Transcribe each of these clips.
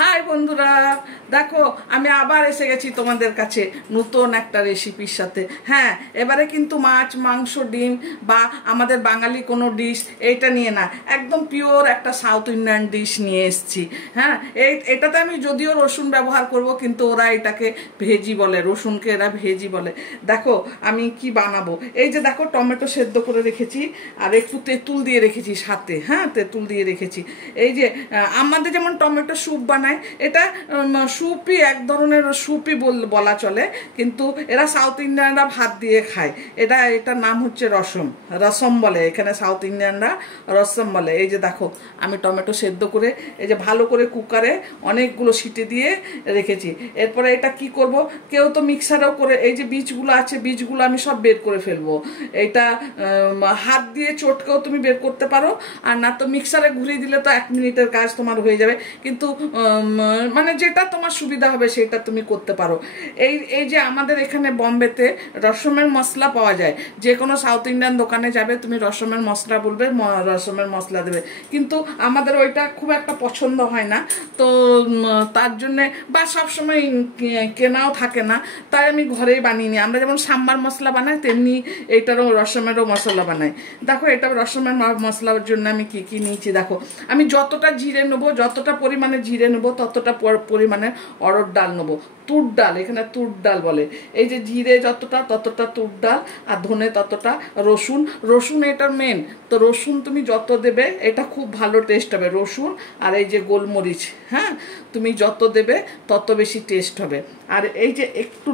High বন্ধুরা, দেখো আমি আবার এসে গেছি তোমাদের কাছে নতুন একটা রেসিপির সাথে। হ্যাঁ, এবারে কিন্তু মাছ, মাংস, ডিম বা আমাদের বাঙালি কোনো ডিশ এইটা নিয়ে না, একদম পিওর একটা সাউথ ইন্ডিয়ান ডিশ নিয়ে এসেছি। হ্যাঁ, এটাতে আমি যদিও রসুন ব্যবহার করব, কিন্তু ওরা এটাকে ভেজি বলে, রসুনকে এরা ভেজি বলে। দেখো আমি কি বানাবো। এই যে দেখো, টমেটো সেদ্ধ করে রেখেছি আর একটু তেঁতুল দিয়ে রেখেছি সাথে। হ্যাঁ, তেঁতুল দিয়ে রেখেছি। এই যে আমাদের যেমন টমেটো স্যুপ বানায়, এটা স্যুপই, এক ধরনের স্যুপই বলা চলে, কিন্তু এরা সাউথ ইন্ডিয়ানরা ভাত দিয়ে খায়। এটার নাম হচ্ছে রসম বলে, এখানে সাউথ ইন্ডিয়ানরা রসম বলে। এই যে দেখো আমি টমেটো সেদ্ধ করে এই যে ভালো করে কুকারে অনেকগুলো সিটি দিয়ে রেখেছি। এরপরে এটা কি করব, কেউ তো মিক্সারেও করে, এই যে বীজগুলো আছে বীজগুলো আমি সব বের করে ফেলবো। এটা হাত দিয়ে চটকেও তুমি বের করতে পারো, আর না তো মিক্সারে ঘুরিয়ে দিলে তো 1 মিনিটের কাজ তোমার হয়ে যাবে। কিন্তু মানে যেটা তোমার সুবিধা হবে সেটা তুমি করতে পারো। এই যে আমাদের এখানে বম্বেতে রসমের মশলা পাওয়া যায়, যে কোনো সাউথ ইন্ডিয়ান দোকানে যাবে তুমি রসমের মশলা বলবে, রসমের মশলা দেবে, কিন্তু আমাদের ওইটা খুব একটা পছন্দ হয় না। তো তার জন্যে বা সবসময় কেনাও থাকে না, তাই আমি ঘরেই বানিয়ে নিই। আমরা যেমন সাম্বার মশলা বানাই, তেমনি এইটারও রসমেরও মশলা বানাই। দেখো এটা রসমের মশলার জন্য আমি কি কি নিয়েছি দেখো। আমি যতটা জিরে নেবো, যতটা পরিমাণে জিরে নেবো, ততটা পরিমাণে অড়হর ডাল নেবো। তুর ডাল, এখানে তুর ডাল বলে। এই যে জিরে যতটা, ততটা তুর ডাল, আর ধনে ততটা। রসুন এটার মেন। তো রসুন তুমি যত দেবে এটা খুব ভালো টেস্ট হবে, রসুন। আর এই যে গোলমরিচ, হ্যাঁ, তুমি যত দেবে তত বেশি টেস্ট হবে। আর এই যে একটু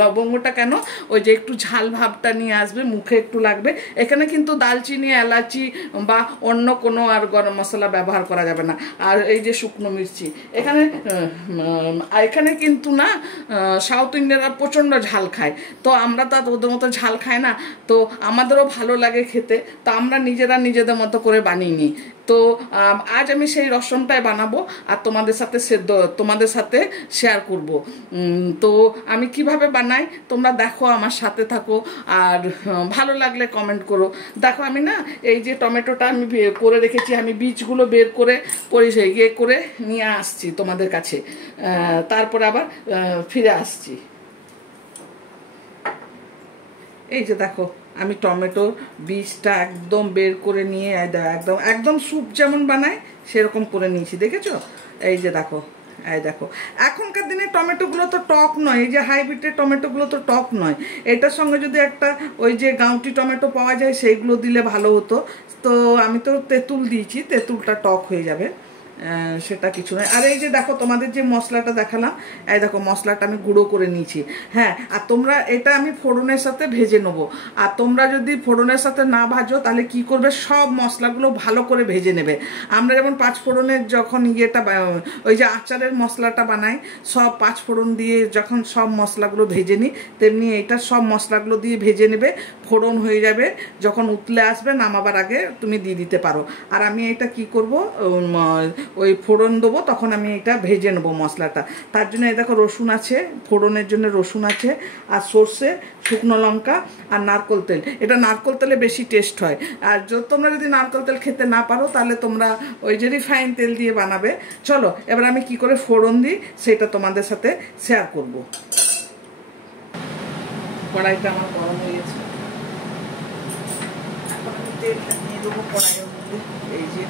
লবঙ্গটা কেন, ওই যে একটু ঝাল ভাবটা নিয়ে আসবে, মুখে একটু লাগবে। এখানে কিন্তু দালচিনি, এলাচি বা অন্য কোনো আর গরম মশলা ব্যবহার করা যাবে না। আর এই যে শুকনো মির্চি, এখানে কিন্তু না, সাউথ ইন্ডিয়ানরা প্রচণ্ড ঝাল খায়, তো আমরা তো ওদের মতো ঝাল খাই না, তো আমাদেরও ভালো লাগে খেতে, তো আমরা নিজেদের মতো করে বানিয়ে নিই। তো আজ আমি সেই রসমটাই বানাবো আর তোমাদের সাথে শেয়ার করব। তো আমি কিভাবে বানাই তোমরা দেখো, আমার সাথে থাকো, আর ভালো লাগলে কমেন্ট করো। দেখো আমি না, এই যে টমেটোটা আমি করে রেখেছি, আমি বীজগুলো বের করে ইয়ে করে নিয়ে আসছি তোমাদের কাছে, তারপরে আবার ফিরে আসছি। এই যে দেখো আমি টমেটো বীজটা একদম বের করে নিয়ে একদম স্যুপ যেমন বানায় সেরকম করে নিয়েছি, দেখেছো? এই যে দেখো, এখনকার দিনে টমেটোগুলো তো টক নয়, এই যে হাইব্রিডের টমেটোগুলো তো টক নয়। এটার সঙ্গে যদি একটা ওই যে গাউটি টমেটো পাওয়া যায় সেইগুলো দিলে ভালো হতো। তো আমি তো তেঁতুল দিয়েছি, তেঁতুলটা টক হয়ে যাবে, সেটা কিছু নয়। আর এই যে দেখো তোমাদের যে মশলাটা দেখালাম, এই দেখো মশলাটা আমি গুঁড়ো করে নিয়েছি। হ্যাঁ, আর তোমরা এটা আমি ফোড়নের সাথে ভেজে নেবো। আর তোমরা যদি ফোড়নের সাথে না ভাজো তাহলে কি করবে, সব মশলাগুলো ভালো করে ভেজে নেবে। আমরা যেমন 5 ফোড়নের যখন ওই যে আচারের মশলাটা বানাই, সব 5 ফোড়ন দিয়ে যখন সব মশলাগুলো ভেজে নিই, তেমনি এটা সব মশলাগুলো দিয়ে ভেজে নেবে। ফোড়ন হয়ে যাবে, যখন উতলে আসবে নামাবার আগে তুমি দিয়ে দিতে পারো। আর আমি এটা কি করব, ওই ফোড়ন দেবো, তখন আমি এটা ভেজে নেবো মশলাটা। তার জন্য এই দেখো রসুন আছে, ফোড়নের জন্য রসুন আছে, আর সর্ষে, শুকনো লঙ্কা আর নারকেল তেল। এটা নারকেল তেলে বেশি টেস্ট হয়। আর তোমরা যদি নারকেল তেল খেতে না পারো তাহলে তোমরা ওই যে রিফাইন তেল দিয়ে বানাবে। চলো এবার আমি কি করে ফোড়ন দিই সেটা তোমাদের সাথে শেয়ার করব। কড়াইটা আমার গরম হয়ে গেছে, এখন আমি তেলটা নিয়ে দেবো কড়াইয়ের মধ্যে। এই যে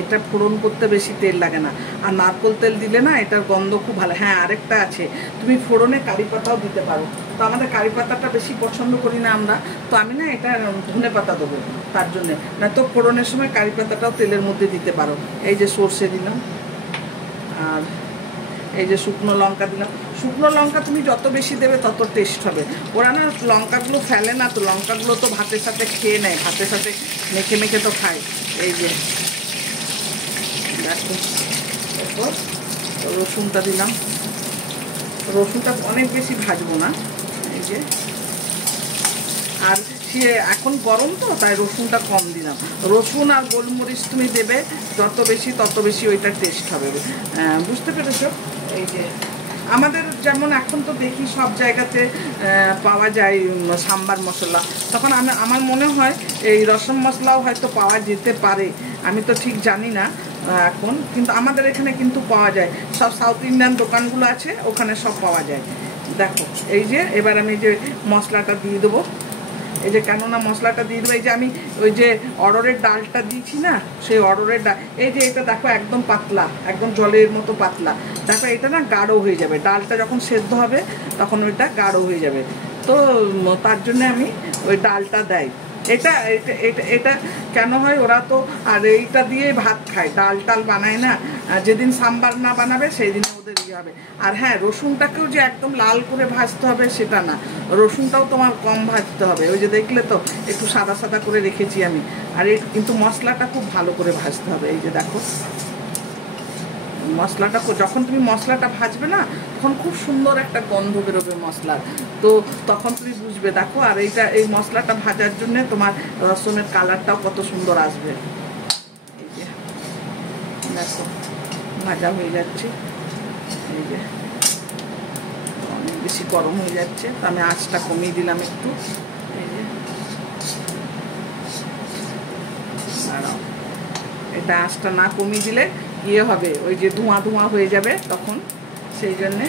এটা ফোড়ন করতে বেশি তেল লাগে না, আর নারকেল তেল দিলে না এটার গন্ধ খুব ভালো। হ্যাঁ, আরেকটা আছে, তুমি ফোড়নে কারি পাতাও দিতে পারো, তো আমাদের কারি পাতাটা বেশি পছন্দ করি না আমরা, তো আমি না এটা ধনে পাতা দেবো তার জন্যে। না তো ফোড়নের সময় কারি পাতাটাও তেলের মধ্যে দিতে পারো। এই যে সর্ষে দিলাম, আর এই যে শুকনো লঙ্কা দিলাম। শুকনো লঙ্কা তুমি যত বেশি দেবে তত টেস্ট হবে। ওরা না লঙ্কাগুলো ফেলে না, তো লঙ্কাগুলো তো ভাতের সাথে খেয়ে নেয়, ভাতের সাথে মেখে তো খায়। এই যে দেখো, এরপর রসুনটা দিলাম। রসুনটা অনেক বেশি ভাজবো না, এই যে। আর এখন গরম তো তাই রসুনটা কম দিলাম। রসুন আর গোলমরিচ তুমি দেবে যত বেশি তত বেশি ওইটার টেস্ট হবে, বুঝতে পেরেছো? এই যে আমাদের যেমন এখন তো দেখি সব জায়গাতে পাওয়া যায় সাম্বার মশলা, তখন আমার মনে হয় এই রসম মশলাও হয়তো পাওয়া যেতে পারে, আমি তো ঠিক জানি না। এখন কিন্তু আমাদের এখানে কিন্তু পাওয়া যায়, সব সাউথ ইন্ডিয়ান দোকানগুলো আছে ওখানে সব পাওয়া যায়। দেখো এই যে এবার আমি যে মশলাটা দিয়ে দেবো, এই যে কেননা মশলাটা দিয়ে দেবো, এই যে আমি ওই যে অড়হরের ডালটা দিয়েছি না, সেই অড়হরের ডাল, এই যে এটা দেখো একদম পাতলা, একদম জলের মতো পাতলা। দেখো এটা না গাঢ় হয়ে যাবে, ডালটা যখন সেদ্ধ হবে তখন ওইটা গাঢ় হয়ে যাবে। তো তার জন্য আমি ওই ডালটা দেয়। এটা এটা এটা এটা কেন হয়, ওরা তো আর এইটা দিয়ে ভাত খায়, ডাল টাল বানায় না। যেদিন সাম্বার না বানাবে সেই দিন ওদের ইয়ে হবে। আর হ্যাঁ, রসুনটাকেও যে একদম লাল করে ভাজতে হবে সেটা না, রসুনটাও তোমার কম ভাজতে হবে। ওই যে দেখলে তো একটু সাদা সাদা করে রেখেছি আমি। আর এই কিন্তু মশলাটা খুব ভালো করে ভাজতে হবে। এই যে দেখো মশলাটা, যখন তুমি মশলাটা ভাজবে না তখন খুব সুন্দর একটা গন্ধ বেরোবে মশলার, তো তখন তুমি বুঝবে। দেখো আর এইটা, এই মশলাটা ভাজার জন্য তোমার রসুনের কালারটাও কত সুন্দর আসবে। এই যে দেখো ভাজা হয়ে যাচ্ছে, এই যে অনেক বেশি গরম হয়ে যাচ্ছে, তো আমি আঁচটা কমিয়ে দিলাম একটু। এই যে দাঁড়াও, এটা আঁচটা না কমিয়ে দিলে ইয়ে হবে, ওই যে ধোঁয়া ধোঁয়া হয়ে যাবে তখন, সেই জন্যে।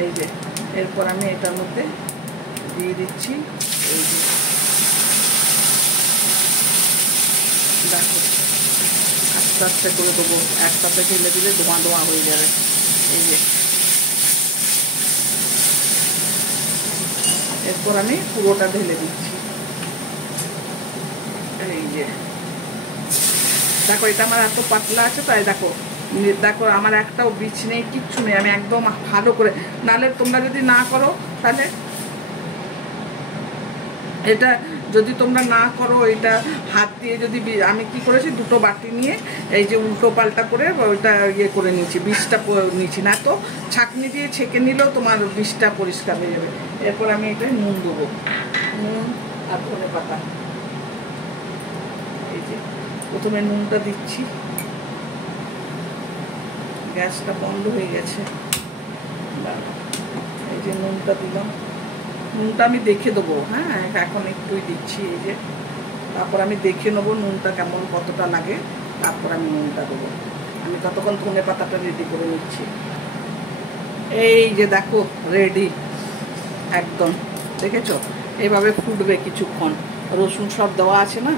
এই যে এরপর আমি এটার মধ্যে দিয়ে দিচ্ছি, এই যে দেখো আস্তে আস্তে করে দেবো, একসাথে ঢেলে দিলে ধোঁয়া ধোঁয়া হয়ে যাবে। এই যে এরপর আমি পুরোটা ঢেলে দিচ্ছি। এই যে দেখো এটা আমার এত পাতলা আছে, তাই দেখো দেখো আমার একটাও বীজ নেই, কিচ্ছু নেই, আমি একদম ভালো করে, নাহলে তোমরা যদি না করো তাহলে, এটা যদি তোমরা না করো, এটা হাত দিয়ে যদি, আমি কি করেছি দুটো বাটি নিয়ে এই যে উল্টো পাল্টা করে ওইটা ইয়ে করে নিয়েছি, বীজটা নিয়েছি, না তো ছাঁকনি দিয়ে ছেঁকে নিলেও তোমার বীজটা পরিষ্কার হয়ে যাবে। এরপর আমি এটা নুন দেবো, নুন আর ধনে পাতা। এই যে প্রথমে নুনটা দিচ্ছি, গ্যাসটা বন্ধ হয়ে গেছে, এই যে নুনটা দিলাম, নুনটা আমি দেখে দেবো, হ্যাঁ এখন একটুই দিচ্ছি। এই যে তারপর আমি দেখে নেবো নুনটা কেমন কতটা লাগে, তারপর আমি নুনটা দেবো। আমি ততক্ষণ ধনে পাতাটা রেডি করে নিচ্ছি। এই যে দেখো রেডি একদম, দেখেছো এইভাবে ফুটবে কিছুক্ষণ, রসুন সব দেওয়া আছে না।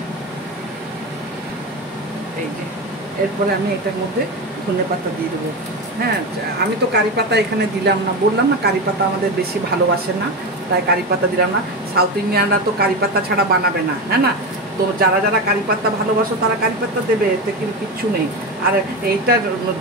এই যে এরপরে আমি এটার মধ্যে ধনে পাতা দিয়ে দেবো। হ্যাঁ আমি তো কারি পাতা এখানে দিলাম না, বললাম না কারি পাতা আমাদের বেশি ভালোবাসে না, তাই কারি পাতা দিলাম না। সাউথ ইন্ডিয়ানরা তো কারি পাতা ছাড়া বানাবে না, হ্যাঁ না, তো যারা যারা কারি পাতা ভালোবাসো তারা কারি পাতা দেবে, এতে কিন্তু কিচ্ছু নেই। আর এইটা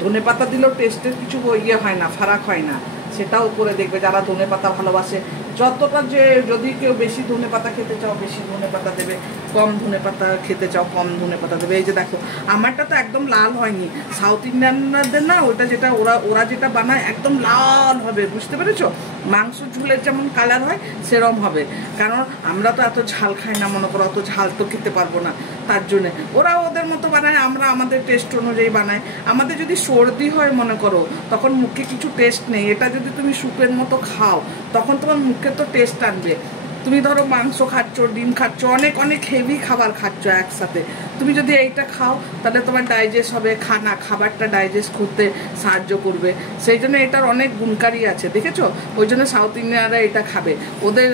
ধনে পাতা দিলেও টেস্টের কিছু ইয়ে হয় না, ফারাক হয় না, সেটাও করে দেখবে যারা ধনে পাতা ভালোবাসে। যতটা যে যদি কেউ বেশি ধনে পাতা খেতে চাও বেশি ধনে পাতা দেবে, কম ধনে পাতা খেতে চাও কম ধনে পাতা দেবে। এই যে দেখো আমারটা তো একদম লাল হয়নি, সাউথ ইন্ডিয়ানদের না ওটা যেটা ওরা যেটা বানায় একদম লাল হবে, বুঝতে পেরেছো, মাংস ঝোলের যেমন কালার হয় সেরম হবে। কারণ আমরা তো এত ঝাল খাই না, মনে করো অত ঝাল তো খেতে পারবো না, তার জন্যে ওরা ওদের মতো বানায়, আমরা আমাদের টেস্ট অনুযায়ী বানাই। আমাদের যদি সর্দি হয় মনে করো তখন মুখে কিছু টেস্ট নেই, এটা যদি তুমি স্যুপের মতো খাও তখন তোমার মুখে তো টেস্ট আনবে। তুমি ধরো মাংস খাচ্ছ, ডিম খাচ্ছ, অনেক অনেক হেভি খাবার খাচ্ছ একসাথে, তুমি যদি এইটা খাও তাহলে তোমার ডাইজেস্ট হবে, খাবারটা ডাইজেস্ট করতে সাহায্য করবে, সেই জন্য এটার অনেক গুণকারী আছে, দেখেছো, ওই জন্য সাউথ ইন্ডিয়ানরা এটা খাবে। ওদের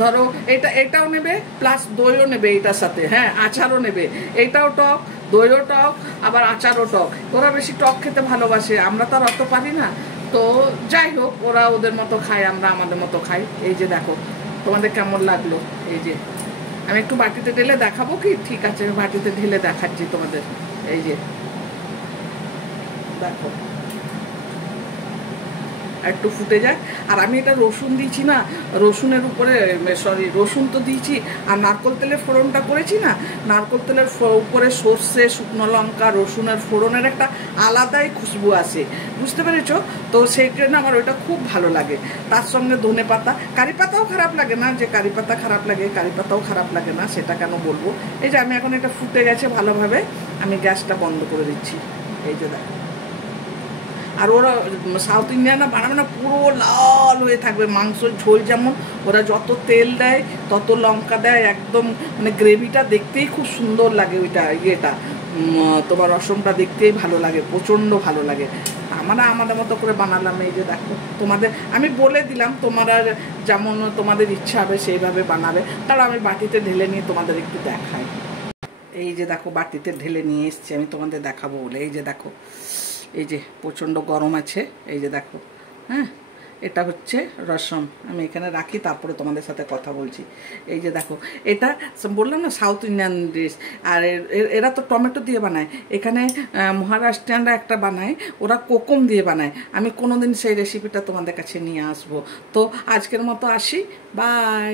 ধরো এটাও নেবে প্লাস দইও নেবে এইটার সাথে, হ্যাঁ আচারও নেবে, এইটাও টক, দইও টক, আবার আচারও টক। ওরা বেশি টক খেতে ভালোবাসে, আমরা তো আর অত পারি না, তো যাই হোক ওরা ওদের মতো খায়, আমরা আমাদের মতো খাই। এই যে দেখো তোমাদের কেমন লাগলো, এই যে আমি একটু বাটিতে ঢেলে দেখাবো কি, ঠিক আছে আমি বাটিতে ঢেলে দেখাচ্ছি তোমাদের। এই যে দেখো একটু ফুটে যায়, আর আমি এটা রসুন দিয়েছি না, রসুনের উপরে রসুন তো দিয়েছি, আর নারকোল তেলের ফোড়নটা করেছি না, নারকোল তেলের উপরে সর্ষে, শুকনো লঙ্কা, রসুনের ফোড়নের একটা আলাদাই খুশবু আসে, বুঝতে পেরেছো, তো সেই জন্য আমার ওইটা খুব ভালো লাগে। তার সঙ্গে ধনে পাতা, কারি পাতাও খারাপ লাগে না, যে কারি পাতা খারাপ লাগে, কারি পাতাও খারাপ লাগে না, সেটা কেন বলবো। এই যে আমি এখন এটা ফুটে গেছে ভালোভাবে, আমি গ্যাসটা বন্ধ করে দিচ্ছি। এই যে দেখো, আর ওরা সাউথ ইন্ডিয়ানরা বানাবে না পুরো লাল হয়ে থাকবে, মাংসর ঝোল যেমন, ওরা যত তেল দেয় তত লঙ্কা দেয়, একদম মানে গ্রেভিটা দেখতেই খুব সুন্দর লাগে, ওইটা ইয়েটা তোমার রসমটা দেখতেই ভালো লাগে, প্রচণ্ড ভালো লাগে। আমরা আমাদের মতো করে বানালাম। এই যে দেখো, তোমাদের আমি বলে দিলাম তোমার আর যেমন তোমাদের ইচ্ছা হবে সেইভাবে বানাবে। তাহলে আমি বাটিতে ঢেলে নিয়ে তোমাদের একটু দেখাই। এই যে দেখো, বাটিতে ঢেলে নিয়ে এসছি আমি তোমাদের দেখাবো বলে। এই যে দেখো, এই যে প্রচণ্ড গরম আছে, এই যে দেখো। হ্যাঁ, এটা হচ্ছে রসম। আমি এখানে রাখি, তারপরে তোমাদের সাথে কথা বলছি। এই যে দেখো, এটা বললাম না সাউথ ইন্ডিয়ান ডিশ। আর এরা তো টমেটো দিয়ে বানায়, এখানে মহারাষ্ট্রিয়ানরা একটা বানায়, ওরা কোকম দিয়ে বানায়। আমি কোনোদিন সেই রেসিপিটা তোমাদের কাছে নিয়ে আসবো। তো আজকের মতো আসি, বাই।